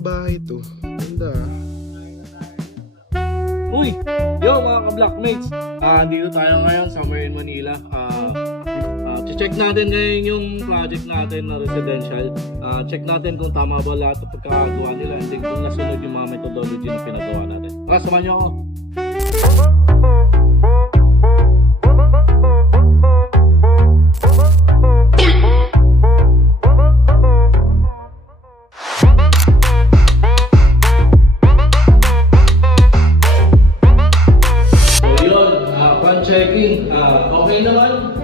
ng bahay to. Ganda ah. Uy! Yo mga ka-blockmates! Dito tayo ngayon sa Marin, Manila. Check natin ngayon yung project natin na residential. Check natin kung tama ba lahat ng pagkakagawa nila and then kung nasunod yung mga methodology na pinagawa natin. Tara, samahan nyo ako! Checking, okay naman,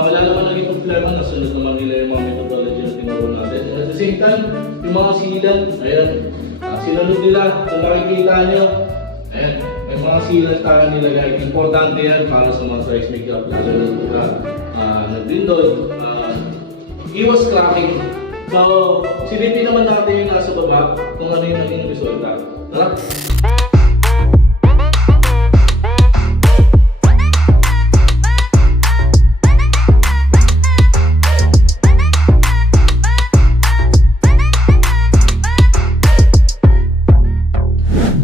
wala naman naging problema, nasunod naman nila yung mga methodology na tinuro natin. At the same time, yung mga silan, ayan, sinunod nila, kung makikita nyo, ayan, may mga silan tayo nilagay. Importante yan para sa mga seismic job, lalo na pagka nagdindol, iwas cracking. So, silipin naman natin yung nasa baba kung ano yung naging resulta. Tara!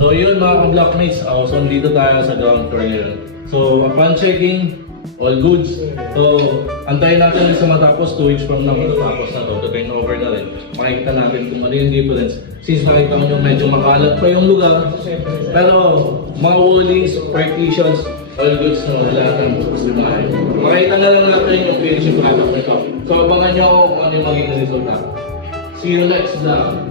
So yun mga ka-blockmates, so dito tayo sa ground floor ngayon. So upon checking, all goods. So antayin natin sa matapos, 2 weeks from now matatapos na to, turn over na rin. Makikita natin kung ano yung difference. Since nakita nyo medyo makalat pa yung lugar, pero mga wallings, partitions, all goods na wala ng problema. Makikita na lang natin yung finishing product nito. So abangan nyo kung ano yung magiging resulta. See you next vlog.